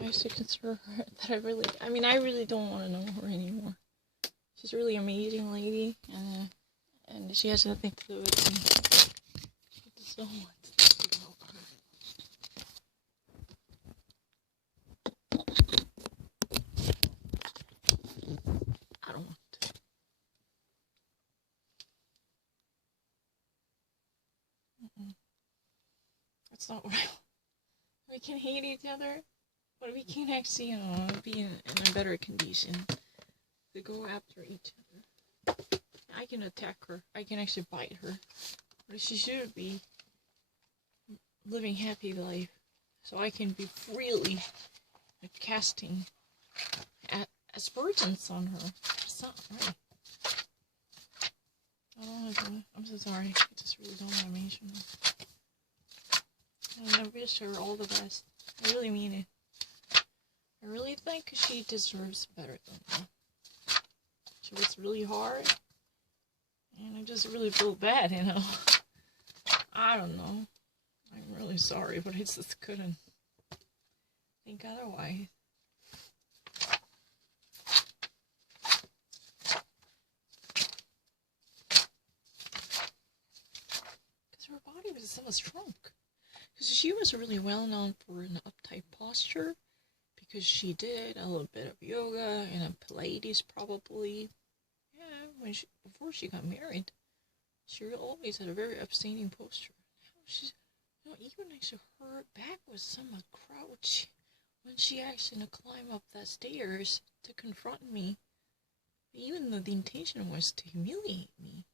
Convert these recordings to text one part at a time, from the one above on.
I used to consider her that I really don't want to know her anymore. She's a really amazing lady, and she has nothing to do with me. I just don't want to think about her. I don't want to. That's not what I want. We can hate each other, but we can actually, be in a better condition to go after each other. I can attack her. I can actually bite her. But she should be living happy life. So I can be freely casting aspersions on her. It's not right. I don't want to do it. I'm so sorry. I just really don't want to mention her. And I wish her all the best. I really mean it. I really think she deserves better than that. She was really hard. And I just really feel bad, I don't know. I'm really sorry, but I just couldn't think otherwise. Because her body was so shrunk. Because she was really well known for an uptight posture. Because she did a little bit of yoga and a Pilates probably. Yeah, before she got married, she always had a very upstanding posture. Now she's, even actually her back was somewhat crouched when she actually climbed up the stairs to confront me. Even though the intention was to humiliate me.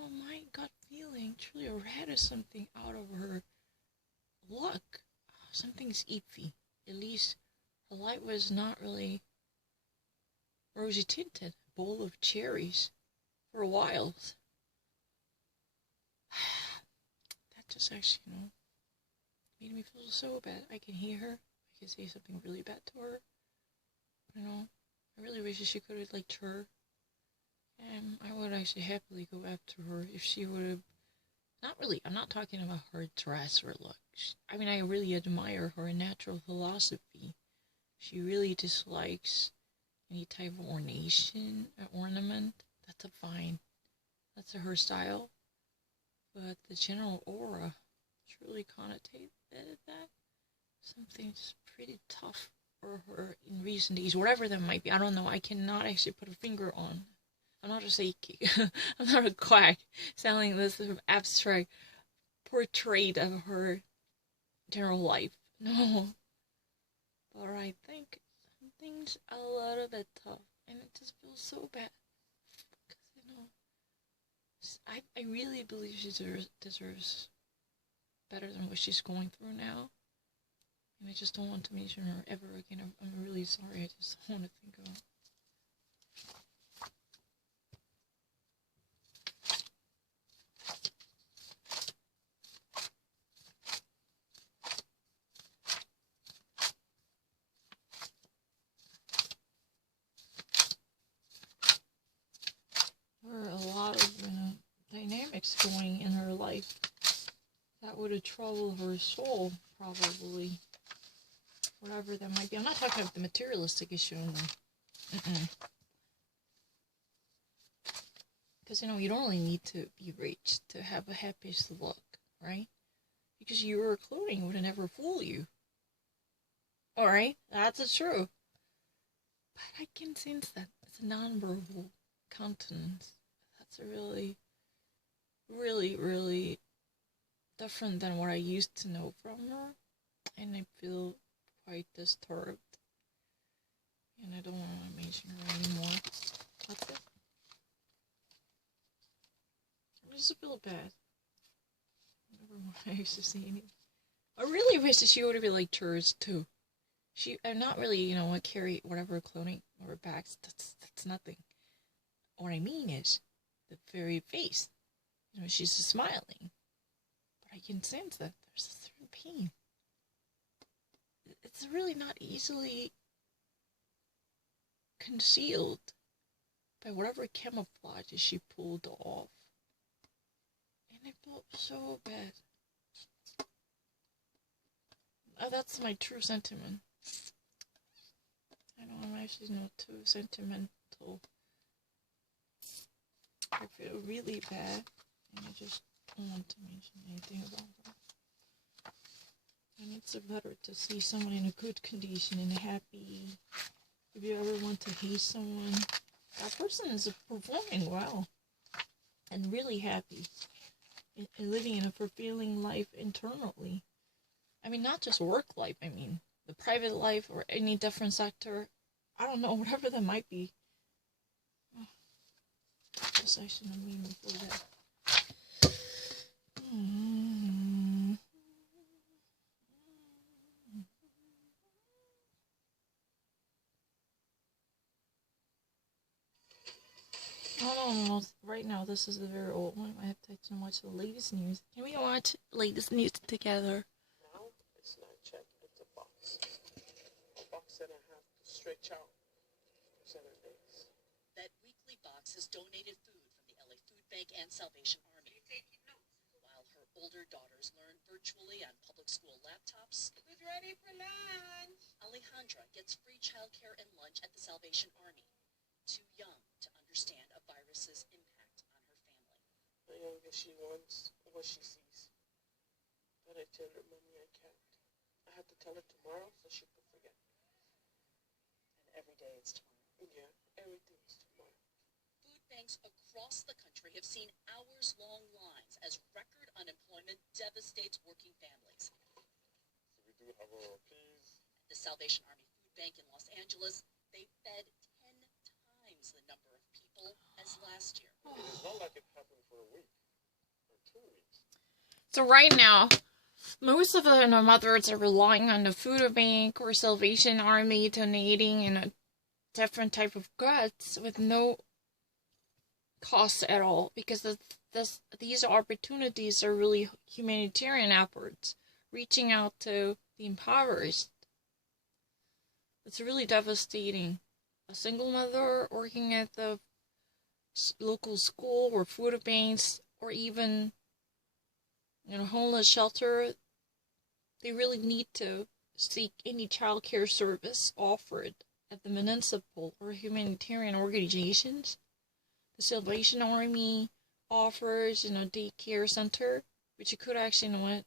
But my gut feeling truly read something out of her look. Something's iffy. At least her light was not really rosy tinted. Bowl of cherries for a while. That just actually, made me feel so bad. I can hear her. I can say something really bad to her. I really wish she could have liked her. And I would actually happily go after her if she would have. Not really. I'm not talking about her dress or look. I really admire her natural philosophy. She really dislikes any type of ornament. That's fine. That's her style. But the general aura truly connotated that. Something's pretty tough for her in recent days, whatever that might be. I don't know. I cannot actually put a finger on. I'm not a psychic. I'm not a quack selling this sort of abstract portrait of her general life. No. But I think something's a little bit tough. And it just feels so bad. Because, I really believe she deserves better than what she's going through now. And I just don't want to mention her ever again. I'm really sorry. I just don't want to think of it. There are a lot of dynamics going in her life that would have troubled her soul, probably. Whatever that might be. I'm not talking about the materialistic issue. Because, you don't really need to be rich to have a happy look, right? Because your clothing would never fool you. Alright? That's true. But I can sense that it's a nonverbal countenance. That's a really, really, really different than what I used to know from her. And I feel quite disturbed. And I don't want to mention her anymore. That's it. I just feel bad. Never mind, I used to say anything. I really wish that she would have been like hers too. I'm not really, carry whatever clothing or bags. That's nothing. What I mean is the very face. She's smiling. But I can sense that there's a certain pain. It's really not easily concealed by whatever camouflage she pulled off. And I felt so bad. That's my true sentiment. I'm actually not too sentimental. I feel really bad, and I just don't want to mention anything about them. And it's better to see someone in a good condition and happy. If you ever want to hate someone, that person is performing well and really happy and living in a fulfilling life internally. I mean, not just work life, I mean, the private life or any different sector. I don't know, whatever that might be. Oh, this actually made me feel bad. No. Right now, this is a very old one. I have to watch the latest news. Can we watch latest news together? Now, it's not a check, it's a box. A box that I have to stretch out for 7 days. That weekly box has donated food from the LA Food Bank and Salvation Army. While her older daughters learn virtually on public school laptops, Who's ready for lunch? Alejandra gets free childcare and lunch at the Salvation Army. Too young to understand a virus's impact on her family. The youngest, she wants what she sees. But I tell her, Mommy, I can't. I have to tell her tomorrow so she could forget. And every day it's tomorrow. Yeah, everything is tomorrow. Food banks across the country have seen hours-long lines as record unemployment devastates working families. So we do have our peas. At the Salvation Army Food Bank in Los Angeles, they fed 10 times the number of people as last year. It is not like it happened for a week or 2 weeks. So right now, most of the mothers are relying on the food bank or Salvation Army donating in a different type of goods with no cost at all, because these opportunities are really humanitarian efforts, reaching out to the impoverished. It's really devastating. A single mother working at the local school or food banks or even homeless shelter, they really need to seek any child care service offered at the municipal or humanitarian organizations. The Salvation Army offers, daycare center, which could actually,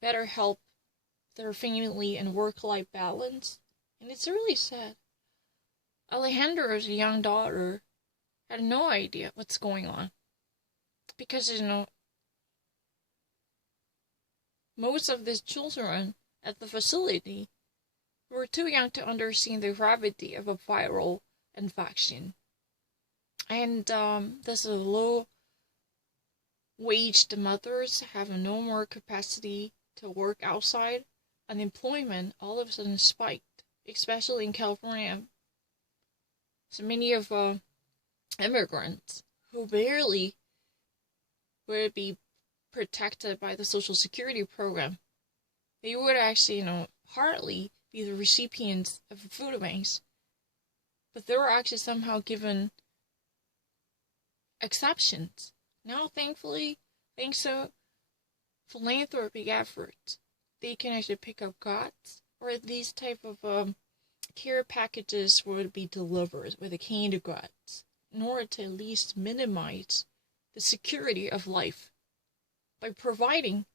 better help their family and work-life balance. And it's really sad. Alejandra's young daughter had no idea what's going on. Because, most of these children at the facility were too young to understand the gravity of a viral infection. And this low-waged mothers have no more capacity to work outside. Unemployment all of a sudden spiked, especially in California. So many of immigrants who barely would be protected by the Social Security program, they would actually, hardly be the recipients of food banks. But they were actually somehow given exceptions. Now, thankfully, thanks to philanthropic efforts, they can actually pick up gots, or these type of care packages would be delivered with a canned goods, in order to at least minimize the security of life by providing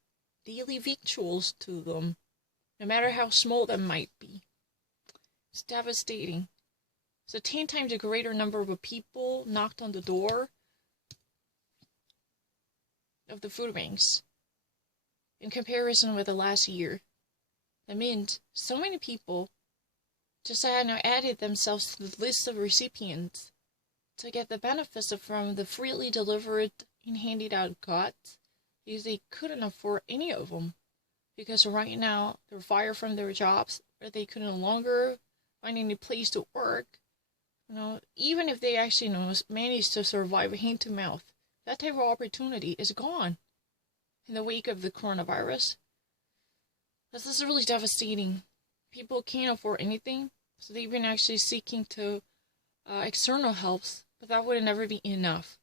daily victuals to them, no matter how small that might be. It's devastating. So 10 times a greater number of people knocked on the door of the food banks in comparison with the last year. That means so many people just added themselves to the list of recipients to get the benefits from the freely delivered and handed out goods, because they couldn't afford any of them. Because right now they're fired from their jobs, or they could no longer find any place to work. Even if they actually manage to survive hand to mouth, that type of opportunity is gone in the wake of the coronavirus. This is really devastating. People can't afford anything, so they've been actually seeking to external helps, but that would never be enough.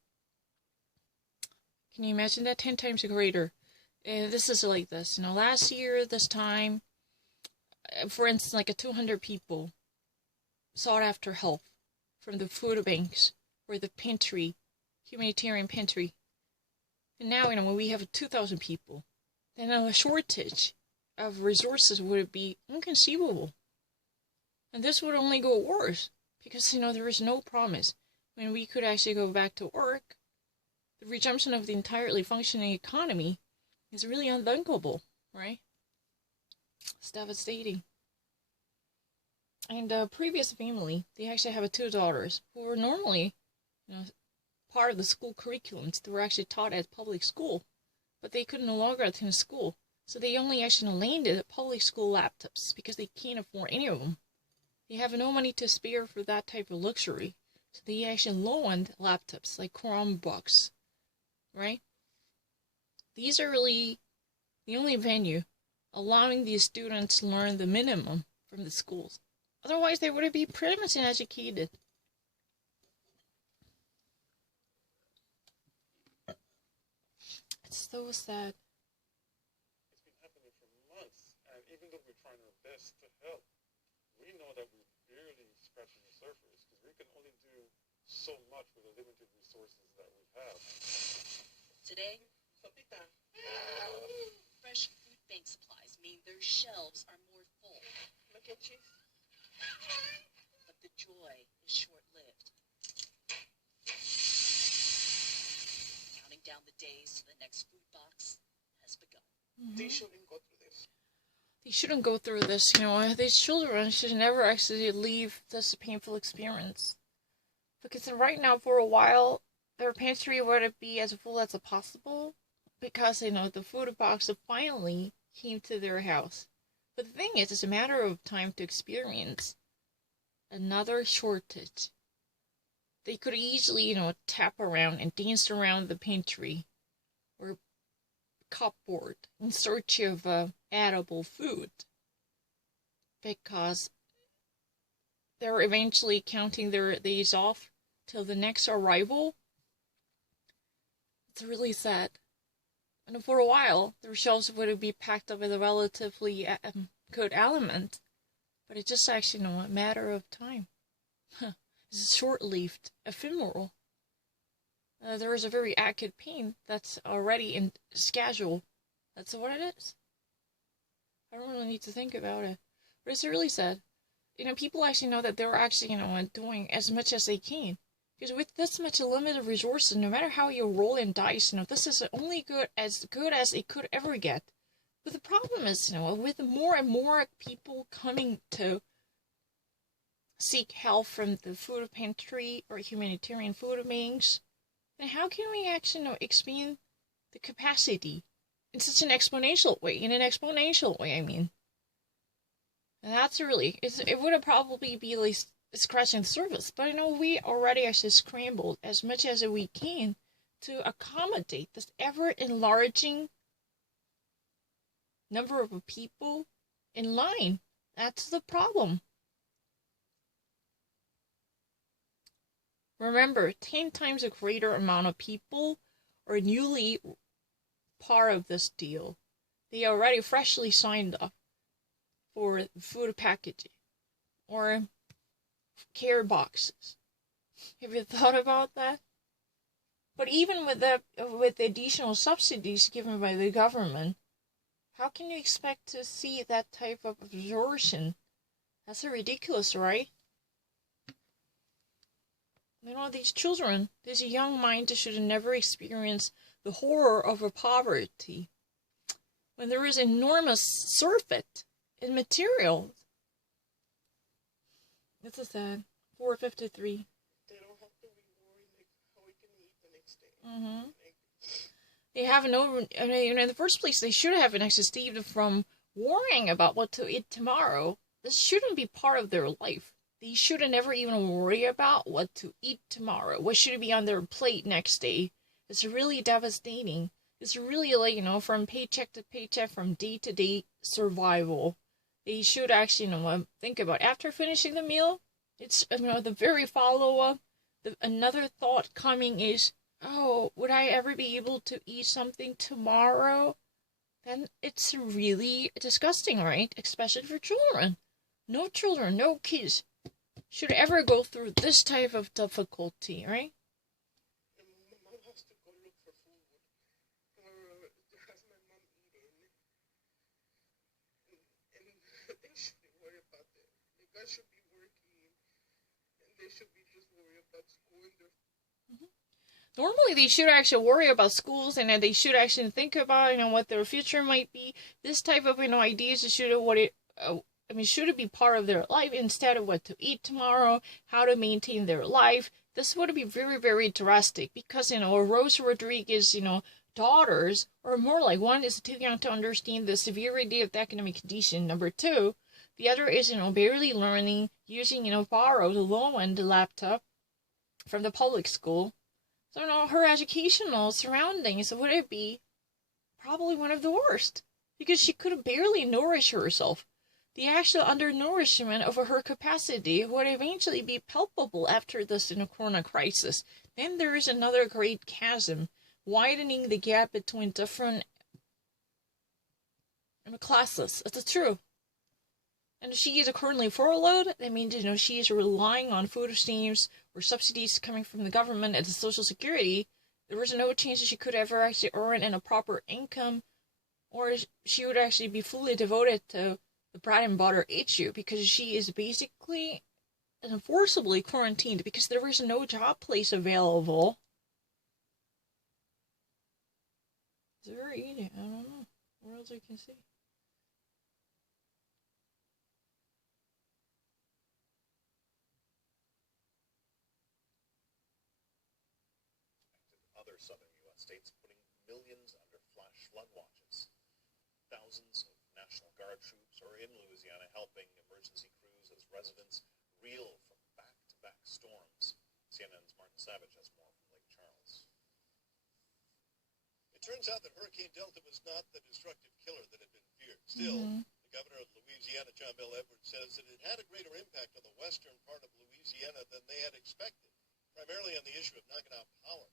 Can you imagine that? 10 times greater. This is like this. Last year, this time, for instance, like 200 people sought after help from the food banks or the pantry, humanitarian pantry. And now, when we have 2,000 people, then a shortage of resources would be inconceivable. And this would only go worse because, there is no promise when we could actually go back to work. The resumption of the entirely functioning economy is really unthinkable, right? It's devastating. And a previous family, they actually have two daughters who were normally, part of the school curriculums. They were actually taught at public school, but they could no longer attend school. So they only actually landed public school laptops because they can't afford any of them. They have no money to spare for that type of luxury. So they actually loaned laptops like Chromebooks, right? These are really the only venue allowing these students to learn the minimum from the schools. Otherwise, they would be pretty much uneducated. It's so sad. It's been happening for months, and even though we're trying our best to help, we know that we're barely scratching the surface because we can only do so much with the limited resources that we have. Today, Sopita. fresh food bank supplies mean their shelves are more full. Look at you. But the joy is short-lived. Counting down the days to the next food box has begun. They shouldn't go through this. They shouldn't go through this, These children should never actually leave this painful experience. Because right now, for a while, their pantry would be as full as possible. Because, the food box finally came to their house. But the thing is, it's a matter of time to experience another shortage. They could easily, tap around and dance around the pantry or cupboard in search of edible food. Because they're eventually counting their days off till the next arrival. It's really sad. And for a while, their shelves would be packed up with a relatively good element. But it's just actually, a matter of time. It's short-lived, ephemeral. There is a very acute pain that's already in schedule. That's what it is. I don't really need to think about it. But it's really sad. People actually know that they're actually, doing as much as they can. Because with this much limited resources, no matter how you roll and dice, this is only good as it could ever get. But the problem is, with more and more people coming to seek help from the food pantry or humanitarian food banks, then how can we actually expand the capacity in such an exponential way? I mean. And that's really, it would probably be like scratching the surface, but we already actually scrambled as much as we can to accommodate this ever-enlarging number of people in line. That's the problem. Remember, 10 times a greater amount of people are newly part of this deal. They already freshly signed up for food packaging or care boxes. Have you thought about that? But even with the additional subsidies given by the government, how can you expect to see that type of absorption? That's ridiculous, right? These children, these young minds should never experience the horror of poverty. When there is enormous surfeit in materials. This is sad. 4:53. They don't have to be worried like how we can eat the next day. Mm-hmm. They have no. In the first place, they should have an excuse from worrying about what to eat tomorrow. This shouldn't be part of their life. They should never even worry about what to eat tomorrow. What should be on their plate next day? It's really devastating. It's really like, from paycheck to paycheck, from day to day survival. They should actually, think about after finishing the meal. It's, the very follow-up. Another thought coming is, oh, would I ever be able to eat something tomorrow? Then it's really disgusting, right? Especially for children. No children, no kids should ever go through this type of difficulty, right? And my mom has to go look for food. Or has my mom eaten? And they shouldn't worry about that. The guys should be working. And they should be just worried about school and their... Normally, they should actually worry about schools, and they should actually think about, what their future might be. This type of, ideas should should it be part of their life instead of what to eat tomorrow, how to maintain their life. This would be very, very drastic because, Rose Rodriguez, daughters, or more like one is too young to understand the severity of the academic condition. Number two, the other is, barely learning, using, borrowed low-end laptop from the public school. So, her educational surroundings would it be probably one of the worst because she could barely nourish herself. The actual undernourishment of her capacity would eventually be palpable after this corona crisis. Then there is another great chasm, widening the gap between different classes. It's true. And she is currently furloughed. That means, she is relying on food stamps or subsidies coming from the government and the Social Security. There was no chance that she could ever actually earn a proper income, or she would actually be fully devoted to the bread and butter issue because she is basically and forcibly quarantined because there is no job place available. It's very easy. I don't know where else I can see. Other southern U.S. states putting millions under flash flood watches. Thousands of National Guard troops are in Louisiana helping emergency crews as residents reel from back-to-back storms. CNN's Martin Savage has more from Lake Charles. It turns out that Hurricane Delta was not the destructive killer that had been feared. Still, the governor of Louisiana, John Bel Edwards, says that it had a greater impact on the western part of Louisiana than they had expected, primarily on the issue of knocking out power.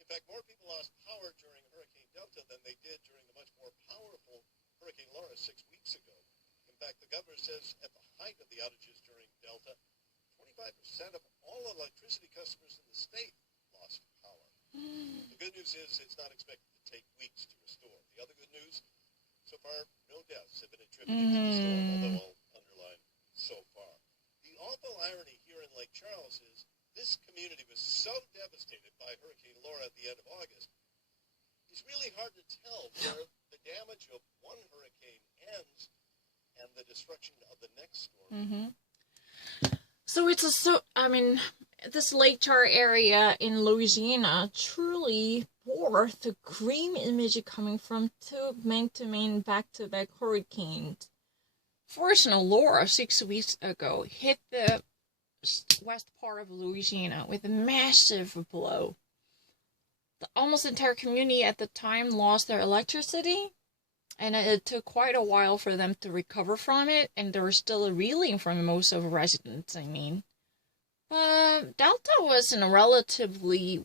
In fact, more people lost power during Hurricane Delta than they did during the much more powerful Hurricane Laura 6 weeks ago. In fact, the governor says at the height of the outages during Delta, 25% of all electricity customers in the state lost power. The good news is it's not expected to take weeks to restore. The other good news, so far, no deaths have been attributed to the storm, although I'll underline so far. The awful irony here in Lake Charles is this community was so devastated by Hurricane Laura at the end of August, it's really hard to tell where the damage of one hurricane ends and the destruction of the next storm. So this Lake Charles area in Louisiana truly bore the grim image coming from two main-to-main back-to-back hurricanes. First, Laura 6 weeks ago hit the west part of Louisiana with a massive blow. The almost entire community at the time lost their electricity, and it took quite a while for them to recover from it, and there was still a reeling from most of the residents, But Delta was relatively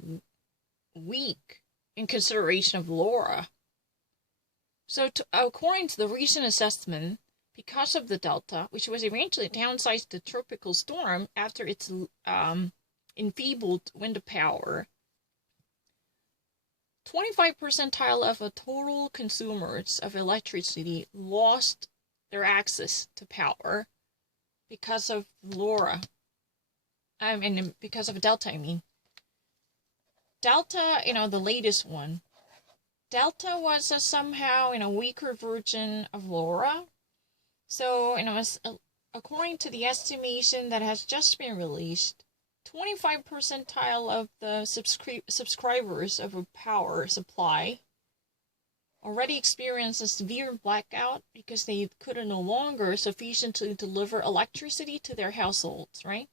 weak in consideration of Laura. So according to the recent assessment, because of the Delta, which was eventually downsized to tropical storm after its enfeebled wind power, 25 percentile of the total consumers of electricity lost their access to power because of Laura. Because of Delta, Delta, the latest one. Delta was somehow, a weaker version of Laura. So, according to the estimation that has just been released, 25 percentile of the subscribers of a power supply already experienced a severe blackout because they could no longer sufficiently deliver electricity to their households, right?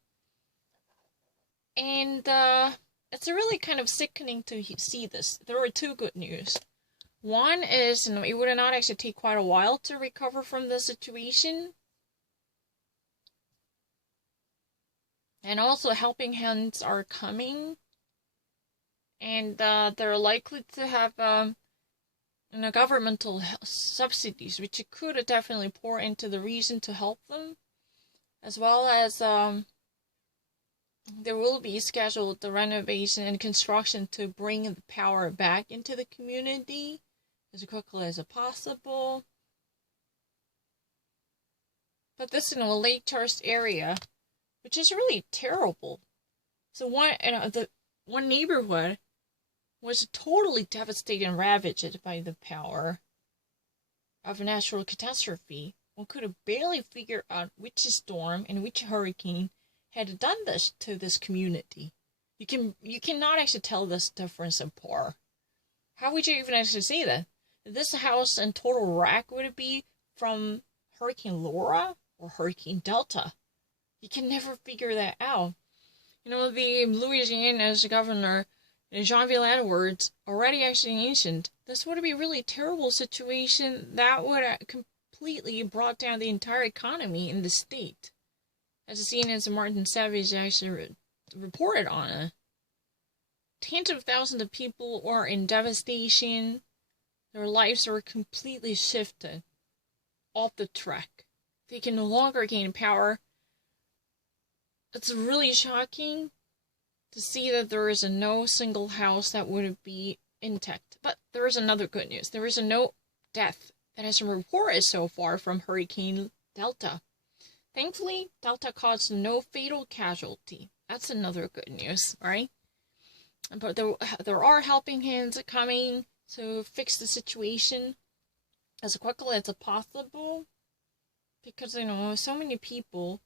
And it's really kind of sickening to see this. There were two good news. One is, it would not actually take quite a while to recover from the situation. And also, helping hands are coming. And they're likely to have governmental subsidies, which could definitely pour into the region to help them. As well as there will be scheduled the renovation and construction to bring the power back into the community as quickly as possible. But this in a Lake Charles area, which is really terrible. So the one neighborhood was totally devastated and ravaged by the power of a natural catastrophe. One could have barely figured out which storm and which hurricane had done this to this community. You cannot actually tell this difference apart. How would you even actually say that? This house in total wreck would it be from Hurricane Laura or Hurricane Delta? You can never figure that out. The Louisiana's governor, Jean-Ville Edwards, already actually mentioned this would be a really terrible situation that would completely brought down the entire economy in the state. As seen as Martin Savage actually reported on it. Tens of thousands of people are in devastation. Their lives are completely shifted off the track. They can no longer gain power. It's really shocking to see that there is no single house that would be intact. But there is another good news. There is no death that has been reported so far from Hurricane Delta. Thankfully, Delta caused no fatal casualty. That's another good news, right? But there are helping hands coming to fix the situation as quickly as possible. Because, so many people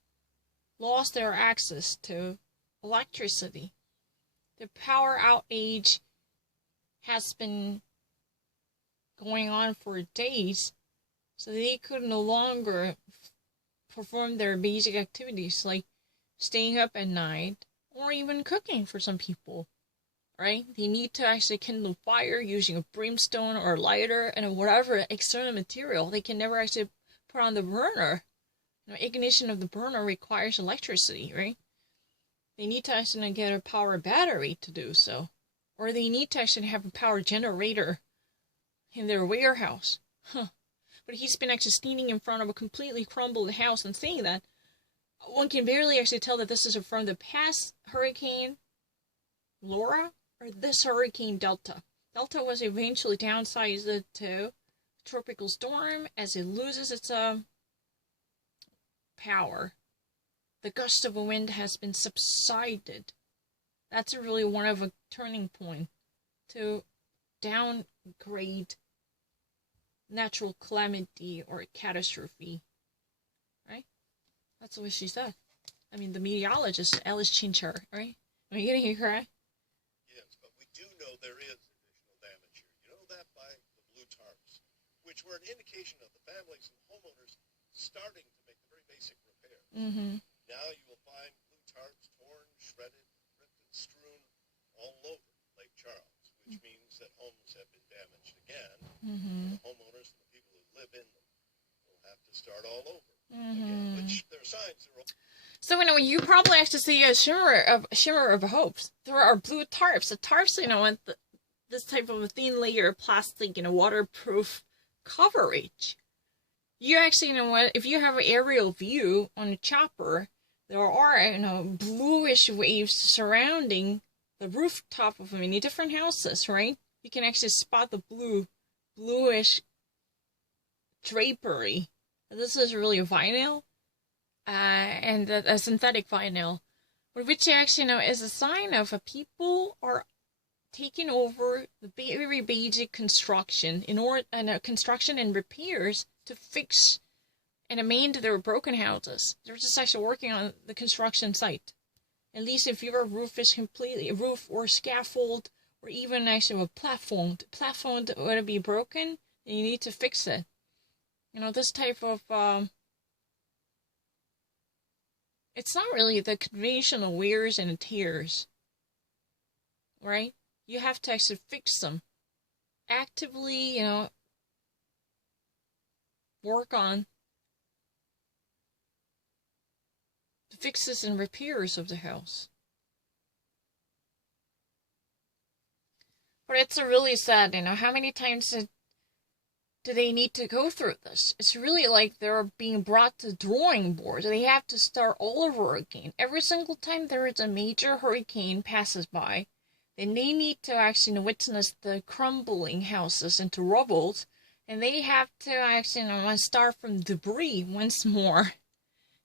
lost their access to electricity. The power outage has been going on for days, so they could no longer perform their basic activities like staying up at night or even cooking for some people, right? They need to actually kindle fire using a brimstone or a lighter and whatever external material. They can never actually put on the burner. Ignition of the burner requires electricity, right? They need to actually get a power battery to do so. Or they need to actually have a power generator in their warehouse. But he's been actually standing in front of a completely crumbled house and saying that one can barely actually tell that this is from the past Hurricane Laura or this Hurricane Delta. Delta was eventually downsized to a tropical storm as it loses its power. The gust of a wind has been subsided. That's really one of a turning point to downgrade natural calamity or catastrophe, right? That's what she said. I mean, the meteorologist, Alice Chinchar, right? Are you getting cry? Yes, but we do know there is additional damage here. You know that by the blue tarps, which were an indication of the families and homeowners starting to make the very basic repairs. Mm-hmm. Now you will find blue tarps torn, shredded, ripped, and strewn all over Lake Charles, which means that homes have been damaged again. Mm-hmm. The homeowners and the people who live in them will have to start all over again, which there are signs they're all... So, you probably have to see a shimmer of hopes. There are blue tarps. The tarps, with this type of a thin layer of plastic, waterproof coverage. You actually, if you have an aerial view on a chopper, there are, bluish waves surrounding the rooftop of many different houses, right? You can actually spot the bluish drapery. This is really a vinyl, and a synthetic vinyl, which actually, is a sign of people are taking over the very basic construction construction and repairs to fix and amend their broken houses. They're just actually working on the construction site. At least if your roof is completely a roof or scaffold or even actually a platform would be broken, then you need to fix it. This type of it's not really the conventional wears and tears, right? You have to actually fix them. Actively, work on the fixes and repairs of the house. But it's really sad, how many times do they need to go through this? It's really like they're being brought to the drawing board. They have to start all over again. Every single time there is a major hurricane passes by, then they need to actually witness the crumbling houses into rubbles, and they have to actually start from debris once more.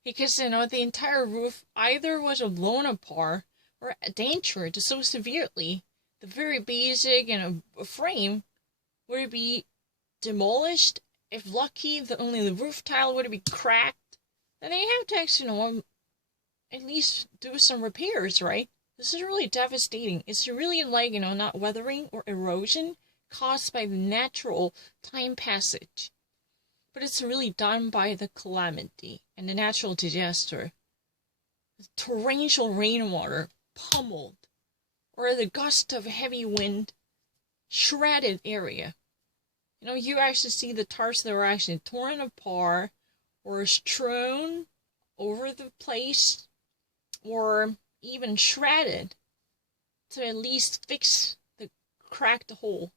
Because, the entire roof either was blown apart or endangered so severely, the very basic, frame would be demolished. If lucky, only the roof tile would be cracked. Then they have to actually, at least do some repairs, right? This is really devastating. It's really like, not weathering or erosion caused by the natural time passage. But it's really done by the calamity and the natural disaster. The torrential rainwater pummeled, or the gust of heavy wind shredded area. You actually see the tarps that were actually torn apart or strewn over the place or even shredded to at least fix the cracked hole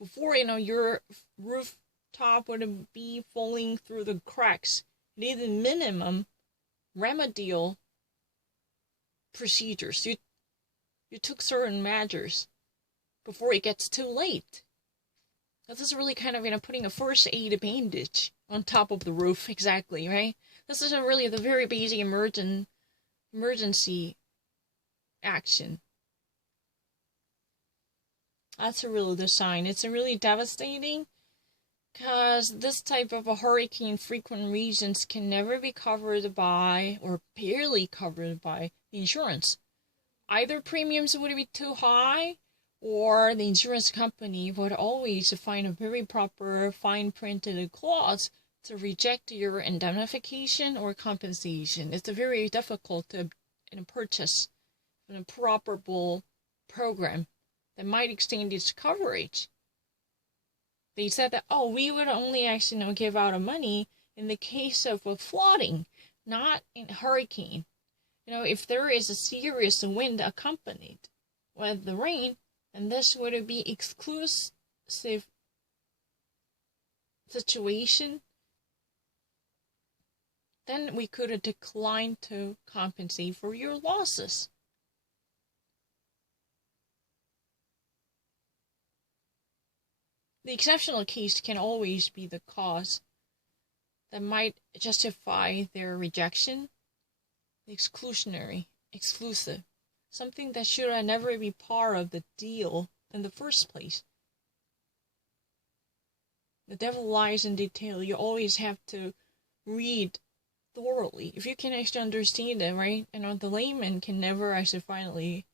before, your rooftop would be falling through the cracks. You need the minimum remedial procedures. You took certain measures before it gets too late. This is really kind of, putting a first aid bandage on top of the roof, exactly, right? This is really the very basic emergency action. That's a real design. It's a really devastating, because this type of a hurricane frequent regions can never be covered by, or barely covered by, the insurance. Either premiums would be too high, or the insurance company would always find a very proper fine-printed clause to reject your indemnification or compensation. It's very difficult to purchase a proper program that might extend its coverage. They said that, we would only actually give out money in the case of a flooding, not in a hurricane. If there is a serious wind accompanied with the rain, and this would be exclusive situation, then we could decline to compensate for your losses. The exceptional case can always be the cause that might justify their rejection, the exclusive, something that should never be part of the deal in the first place. The devil lies in detail. You always have to read thoroughly. If you can actually understand it, right? The layman can never actually finally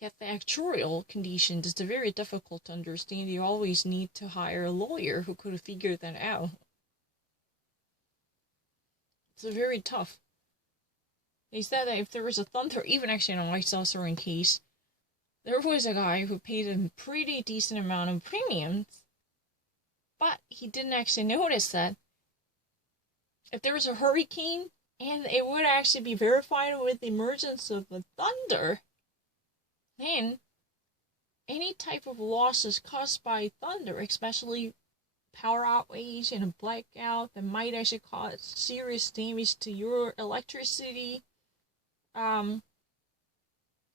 get the actuarial conditions. It's very difficult to understand. You always need to hire a lawyer who could figure that out. It's very tough. They said that if there was a thunder, even actually, I saw a certain case, there was a guy who paid a pretty decent amount of premiums, but he didn't actually notice that if there was a hurricane and it would actually be verified with the emergence of a thunder, then any type of losses caused by thunder, especially power outage and a blackout that might actually cause serious damage to your electricity,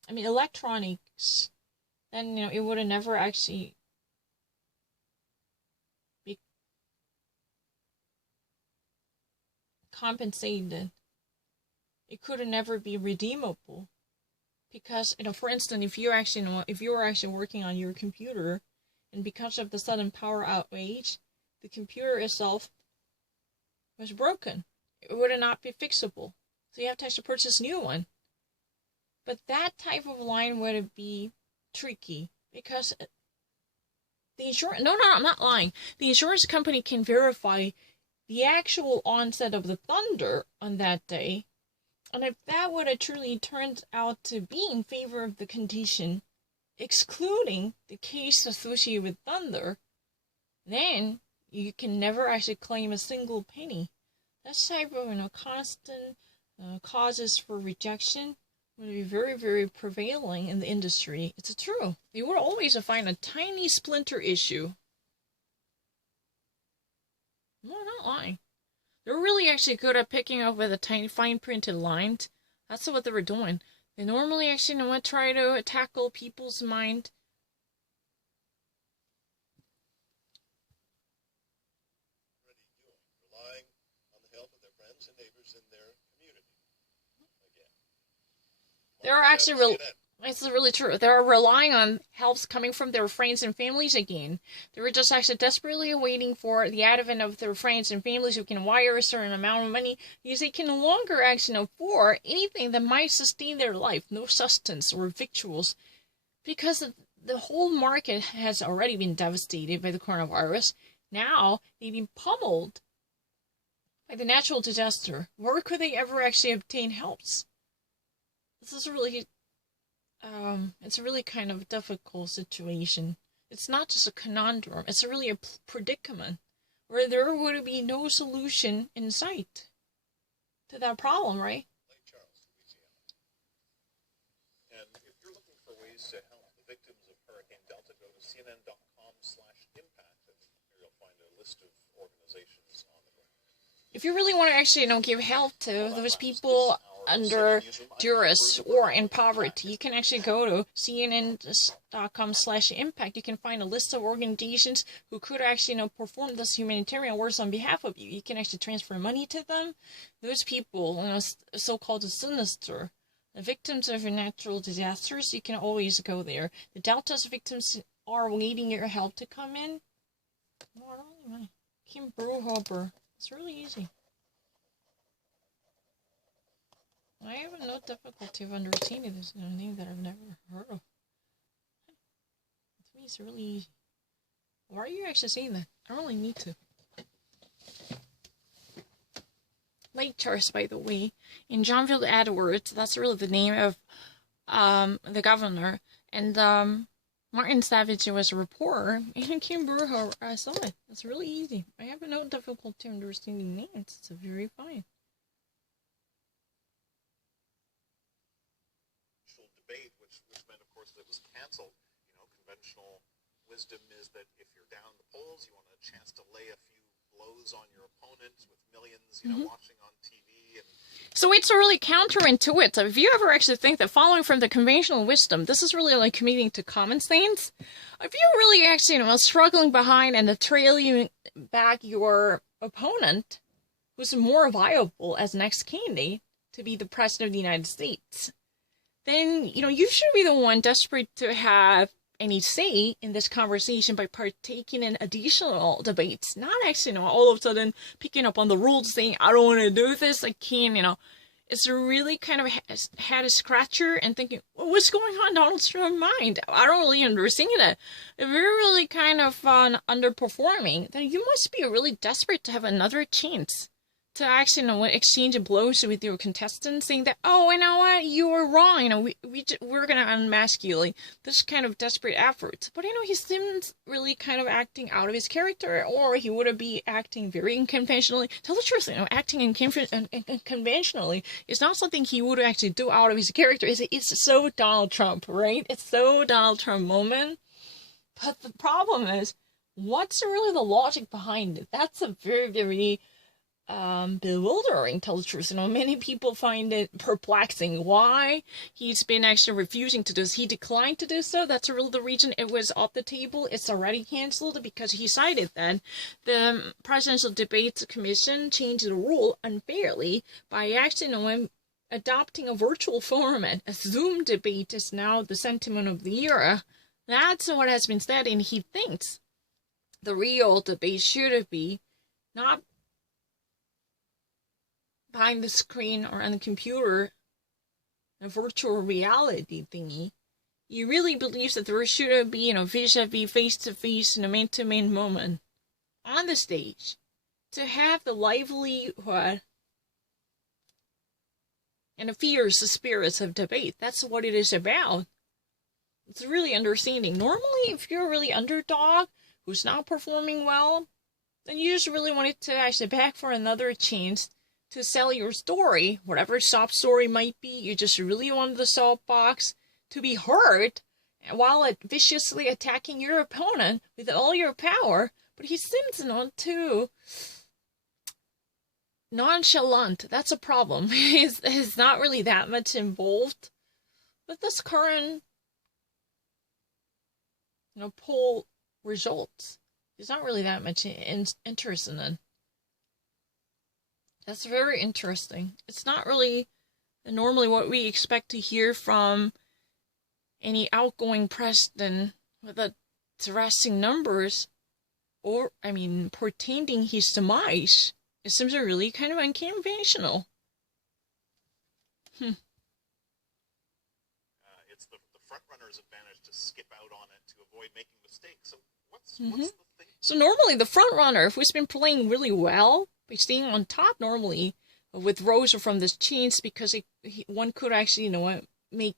electronics, then, it would have never actually be compensated. It could have never be redeemable. Because, for instance, if you're actually working on your computer, and because of the sudden power outage, the computer itself was broken, it would not be fixable. So you have to actually purchase a new one. But that type of line would be tricky, because the insurance... No, I'm not lying. The insurance company can verify the actual onset of the thunder on that day. And if that would have truly turned out to be in favor of the condition, excluding the case associated with thunder, then you can never actually claim a single penny. That type of constant causes for rejection would be very, very prevailing in the industry. It's true. You would always find a tiny splinter issue No, I'm not lying. They're really actually good at picking up with the tiny fine printed lines. That's what they were doing. They normally actually know what try to tackle people's mind. Relying on the help of their friends and neighbors in their community. Again. They're actually it's really true. They're relying on helps coming from their friends and families again. They were just actually desperately waiting for the advent of their friends and families who can wire a certain amount of money because they can no longer actually afford anything that might sustain their life, no sustenance or victuals, because the whole market has already been devastated by the coronavirus. Now they've been pummeled by the natural disaster. Where could they ever actually obtain helps? This is really it's a really kind of difficult situation. It's not just a conundrum, it's really a predicament where there would be no solution in sight to that problem, right? Lake Charles, Louisiana. And if you're looking for ways to help the victims of Hurricane Delta, go to cnn.com/impact, and you'll find a list of organizations on the ground. If you really want to actually, give help to those people under duress or in poverty, you can actually go to cnn.com/impact. You can find a list of organizations who could actually, perform this humanitarian work on behalf of you. You can actually transfer money to them. Those people, so-called sinister, the victims of natural disasters, you can always go there. The Delta's victims are waiting your help to come in. Kim Bruhober. It's really easy. I have no difficulty of understanding this in a name that I've never heard of. To me, it's really easy. Why are you actually saying that? I don't really need to. Lake Charles, by the way, in Johnville Edwards, that's really the name of the governor, and Martin Savage was a reporter, and Kim Burho, I saw it. It's really easy. I have no difficulty understanding names. It's very fine. Debate, which meant, of course, that it was canceled. Conventional wisdom is that if you're down the polls, you want a chance to lay a few blows on your opponent with millions, watching on TV. So it's really counterintuitive. If you ever actually think that following from the conventional wisdom, this is really like committing to common sense, if you're really actually, struggling behind and trailing back your opponent, who's more viable as next candidate to be the president of the United States, then, you should be the one desperate to have any say in this conversation by partaking in additional debates. Not actually, all of a sudden picking up on the rules saying, I don't want to do this, I can't, It's really kind of had a scratcher and thinking, what's going on Donald Trump's mind? I don't really understand it. If you're really kind of underperforming, then you must be really desperate to have another chance to actually, exchange blows with your contestants, saying that, oh, you know what, you were wrong, we're gonna unmask you, like, this kind of desperate effort. But, he seems really kind of acting out of his character, or he would be acting very unconventionally. Tell the truth, acting unconventionally is not something he would actually do out of his character. It's so Donald Trump, right? It's so Donald Trump moment. But the problem is, what's really the logic behind it? That's a very, very bewildering, tell the truth. Many people find it perplexing why he's been actually refusing to do this. He declined to do so. That's really the reason it was off the table. It's already canceled because he cited that the Presidential Debates Commission changed the rule unfairly by actually adopting a virtual format. A Zoom debate is now the sentiment of the era. That's what has been said, and he thinks the real debate should be not behind the screen or on the computer, a virtual reality thingy. He really believes that there should be, vis-a-vis, face-to-face, man-to-man moment on the stage to have the livelihood and the fierce spirits of debate. That's what it is about. It's really understanding. Normally, if you're a really underdog who's not performing well, then you just really wanted to actually back for another chance to sell your story, whatever sob story might be. You just really want the soapbox to be heard while viciously attacking your opponent with all your power. But he seems not to nonchalant. That's a problem. He's not really that much involved with this current, poll results. He's not really that much interested in. That's very interesting. It's not really normally what we expect to hear from any outgoing president with the harassing numbers, or, portending his demise. It seems really kind of unconventional. It's the front runner's advantage to skip out on it to avoid making mistakes. So what's the thing? So normally the front runner, who's been playing really well by staying on top normally, withdraws from this chance because one could actually, make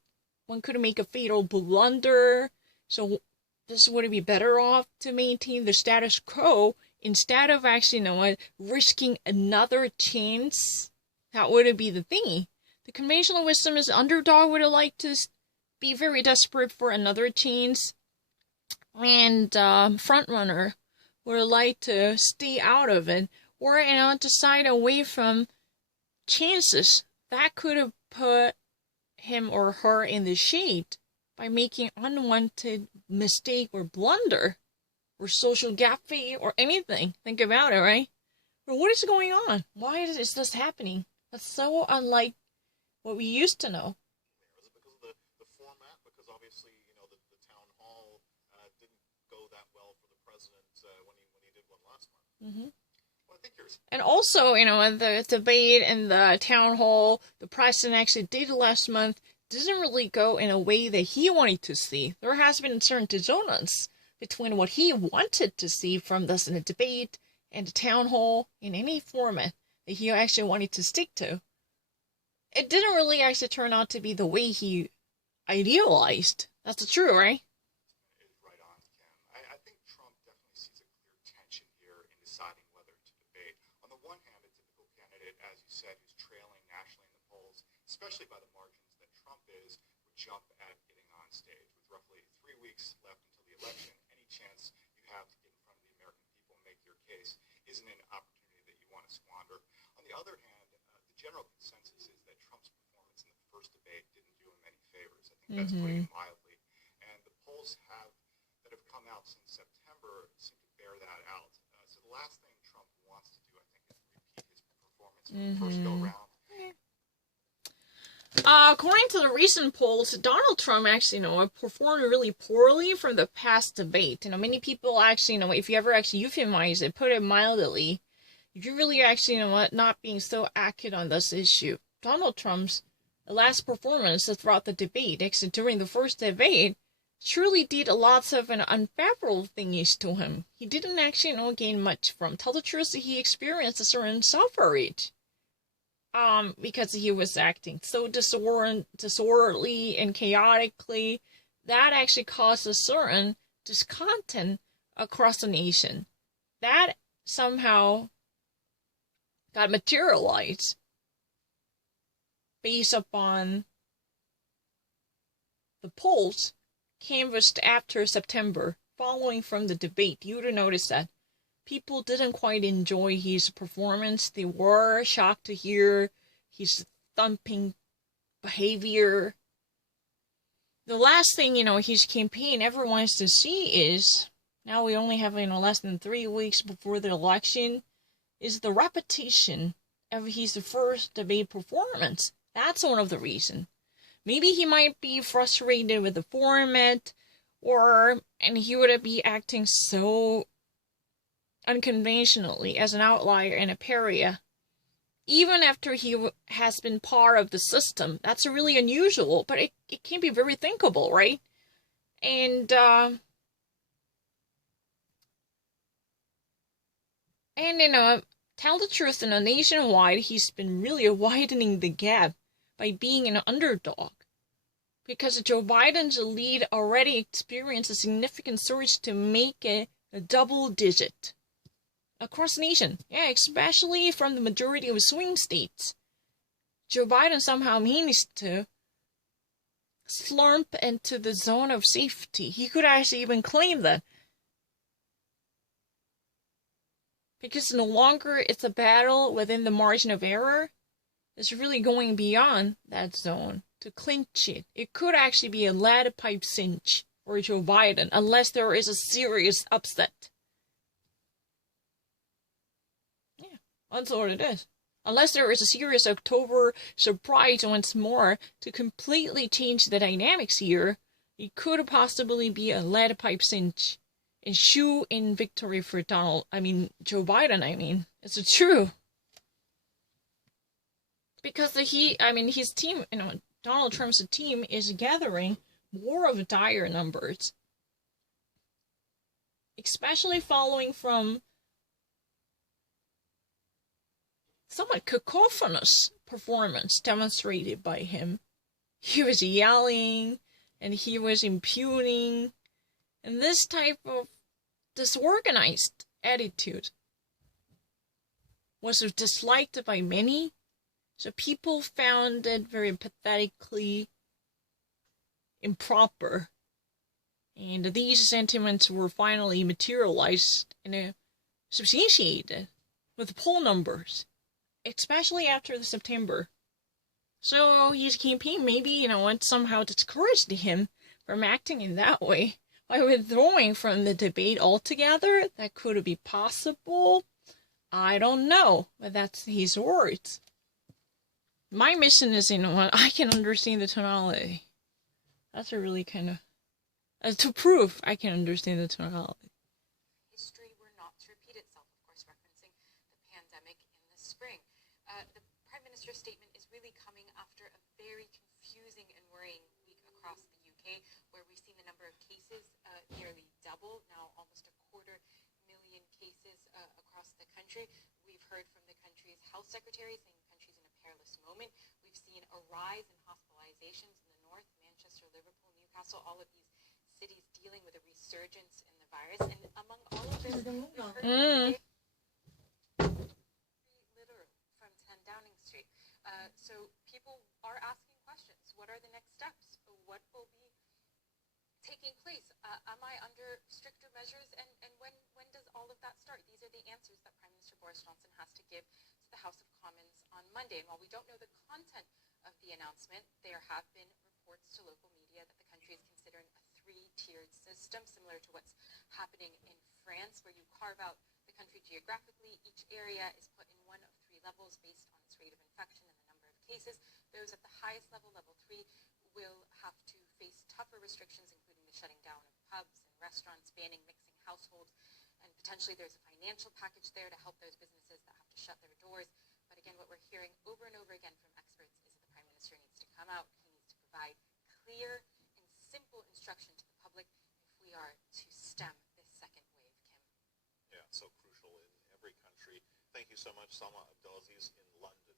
a fatal blunder. So this would be better off to maintain the status quo instead of actually, risking another chance. That would be the thingy. The conventional wisdom is underdog would have liked to be very desperate for another chance, and front runner would have liked to stay out of it, or decide away from chances that could have put him or her in the shade by making unwanted mistake or blunder or social gaffe or anything. Think about it, right? But what is going on? Why is this happening? That's so unlike what we used to know. Is it because of the format? Because obviously, the town hall didn't go that well for the president when he did one last month. Mm-hmm. Well, I think and also, the debate and the town hall, the president actually did last month, doesn't really go in a way that he wanted to see. There has been certain dissonance between what he wanted to see from this in the debate and the town hall in any format that he actually wanted to stick to. It didn't really actually turn out to be the way he idealized. That's the truth, right? Right on, Kim. I think Trump definitely sees a clear tension here in deciding whether to debate. On the one hand, a typical candidate, as you said, who's trailing nationally in the polls, especially by the margins that Trump is, would jump at getting on stage. With roughly 3 weeks left until the election, any chance you have to get in front of the American people and make your case isn't an opportunity that you want to squander. On the other hand, the general consensus is that Trump's performance in the first debate didn't do him any favors. I think that's putting it mildly. And the polls that have come out since September seem to bear that out. So the last thing Trump wants to do, I think, is repeat his performance from the first go-round. According to the recent polls, Donald Trump actually, performed really poorly from the past debate. Many people actually, if you ever actually euphemize it, put it mildly, if you really actually, not being so accurate on this issue. Donald Trump's last performance throughout the debate, actually during the first debate, truly did lots of unfavorable things to him. He didn't actually, gain much from. Tell the truth, he experienced a certain suffrage. Because he was acting so disorderly and chaotically, that actually caused a certain discontent across the nation. That somehow got materialized based upon the polls canvassed after September, following from the debate. You would have noticed that people didn't quite enjoy his performance. They were shocked to hear his thumping behavior. The last thing, his campaign ever wants to see is, now we only have, less than 3 weeks before the election, is the repetition of his first debate performance. That's one of the reasons. Maybe he might be frustrated with the format, and he would be acting so unconventionally as an outlier and a pariah. Even after he has been part of the system, that's really unusual, but it can be very thinkable, right? And tell the truth, nationwide, he's been really widening the gap by being an underdog. Because Joe Biden's lead already experienced a significant surge to make it a double digit across the nation. Yeah, especially from the majority of swing states. Joe Biden somehow managed to slump into the zone of safety. He could actually even claim that. Because no longer it's a battle within the margin of error. It's really going beyond that zone to clinch it. It could actually be a lead pipe cinch for Joe Biden, unless there is a serious upset. Yeah, that's what it is. Unless there is a serious October surprise once more to completely change the dynamics here, it could possibly be a lead pipe cinch and shoe in victory for Joe Biden. It's true. Because his team, Donald Trump's team is gathering more of dire numbers. Especially following from somewhat cacophonous performance demonstrated by him. He was yelling and he was impugning, and this type of disorganized attitude was disliked by many, so people found it very pathetically improper. And these sentiments were finally materialized and substantiated with poll numbers, especially after the September. So his campaign maybe, it somehow discouraged him from acting in that way. By withdrawing from the debate altogether, that could be possible. I don't know, but that's his words. My mission is, I can understand the tonality. That's a really kind of... to prove I can understand the tonality. History were not to repeat itself, of course, referencing the pandemic in the spring. The Prime Minister's statement is really coming after a very confusing and worrying week across the UK, where we've seen the number of cases nearly double, now almost 250,000 cases across the country. We've heard from the country's health secretary saying the country's in a perilous moment. We've seen a rise in hospitalizations in the north, Manchester, Liverpool, Newcastle, all of these cities dealing with a resurgence in the virus. And among all of this, we've heard literal from 10 Downing Street. So people are asking questions. What are the next steps? What will be taking place? Am I under stricter measures? And when does all of that start? These are the answers that Prime Minister Boris Johnson has to give to the House of Commons on Monday. And while we don't know the content of the announcement, there have been reports to local media that the country is considering a 3-tiered system, similar to what's happening in France, where you carve out the country geographically. Each area is put in one of 3 levels based on its rate of infection and the number of cases. Those at the highest level, level 3, will have to face tougher restrictions, including the shutting down of pubs and restaurants, banning mixing households, and potentially there's a financial package there to help those businesses that have to shut their doors. But again, what we're hearing over and over again from experts is that the Prime Minister needs to come out. He needs to provide clear and simple instruction to the public if we are to stem this second wave, Kim. Yeah, it's so crucial in every country. Thank you so much, Salma Abdelaziz in London.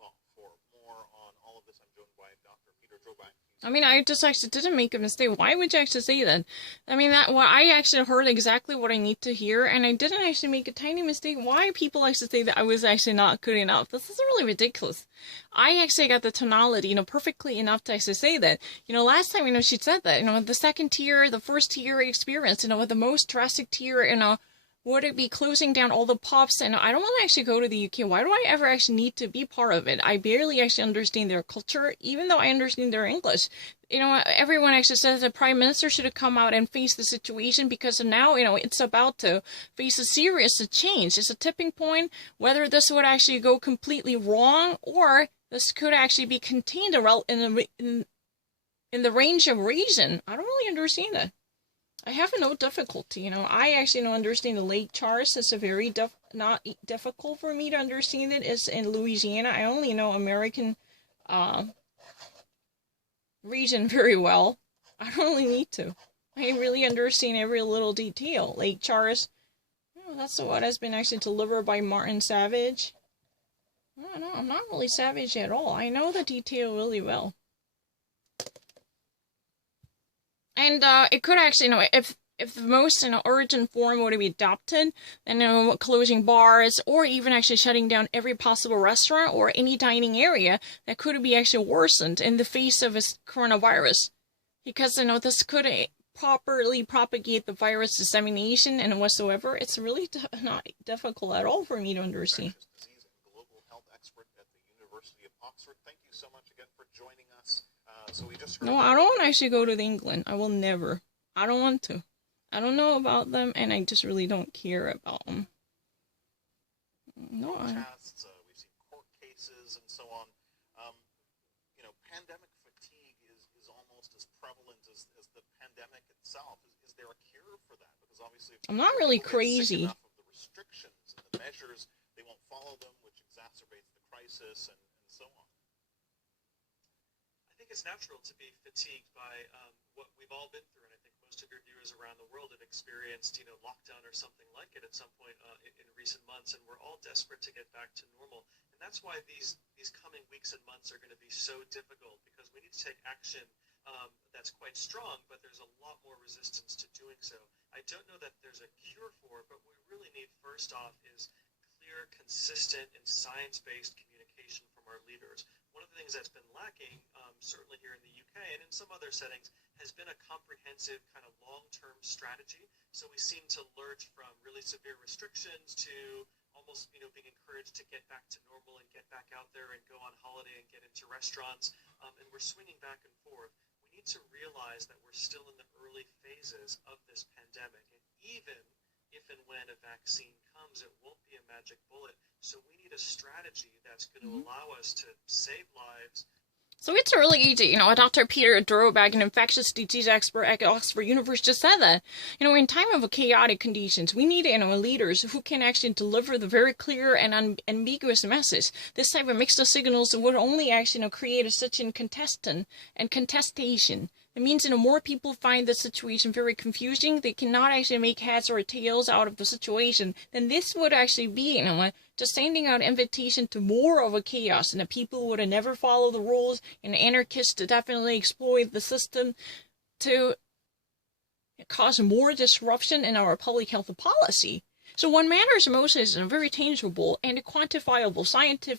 Well, for more on all of this, I'm joined by Dr. Peter Drobak. I just actually didn't make a mistake. Why would you actually say that? I actually heard exactly what I need to hear, and I didn't actually make a tiny mistake. Why people actually say that I was actually not good enough? This is really ridiculous. I actually got the tonality, perfectly enough to actually say that. Last time, she said that, the second tier, the first tier experience, with the most drastic tier, would it be closing down all the pubs? And I don't want to actually go to the UK. Why do I ever actually need to be part of it? I barely actually understand their culture, even though I understand their English. Everyone actually says the Prime Minister should have come out and face the situation, because now, it's about to face a serious change. It's a tipping point, whether this would actually go completely wrong, or this could actually be contained in the range of reason. I don't really understand it. I have no difficulty, I actually don't understand the Lake Charles. It's a very not difficult for me to understand it. It's in Louisiana. I only know American region very well. I don't really need to. I really understand every little detail. Lake Charles, that's what has been actually delivered by Martin Savage. No, I'm not really savage at all. I know the detail really well. And it could actually, if the most urgent form would be adopted, then closing bars, or even actually shutting down every possible restaurant or any dining area, that could be actually worsened in the face of this coronavirus. Because this could properly propagate the virus dissemination and whatsoever, it's really not difficult at all for me to understand. Infectious disease and global health expert at the University of Oxford. Thank you so much again for joining us. So we just No, I don't want to actually go to England. I will never. I don't want to. I don't know about them, and I just really don't care about them. No, protests, we've seen court cases and so on. Pandemic fatigue is almost as prevalent as the pandemic itself. Is there a cure for that? Because obviously, I'm not really people get sick crazy. enough of the restrictions and the measures, they won't follow them, which exacerbates the crisis and so on. I think it's natural to be fatigued by what we've all been through, and I think most of your viewers around the world have experienced, lockdown or something like it at some point in recent months, and we're all desperate to get back to normal. And that's why these coming weeks and months are going to be so difficult, because we need to take action that's quite strong, but there's a lot more resistance to doing so. I don't know that there's a cure for it, but what we really need first off is clear, consistent, and science-based communication from our leaders. One of the things that's been lacking, certainly here in the UK and in some other settings, has been a comprehensive kind of long-term strategy. So we seem to lurch from really severe restrictions to almost, being encouraged to get back to normal and get back out there and go on holiday and get into restaurants. And we're swinging back and forth. We need to realize that we're still in the early phases of this pandemic. And even if and when a vaccine comes, it won't be a magic bullet. So we need a strategy that's going to allow us to save lives. So it's really easy. Dr. Peter Drobak, an infectious disease expert at Oxford University, just said that. In time of chaotic conditions, we need, leaders who can actually deliver the very clear and ambiguous message. This type of mixed signals would only actually, create such a contestation. It means, more people find the situation very confusing. They cannot actually make heads or tails out of the situation. Then this would actually be, just sending out invitation to more of a chaos, and the people would never follow the rules, and anarchists to definitely exploit the system to cause more disruption in our public health policy. So what matters most is a very tangible and quantifiable scientific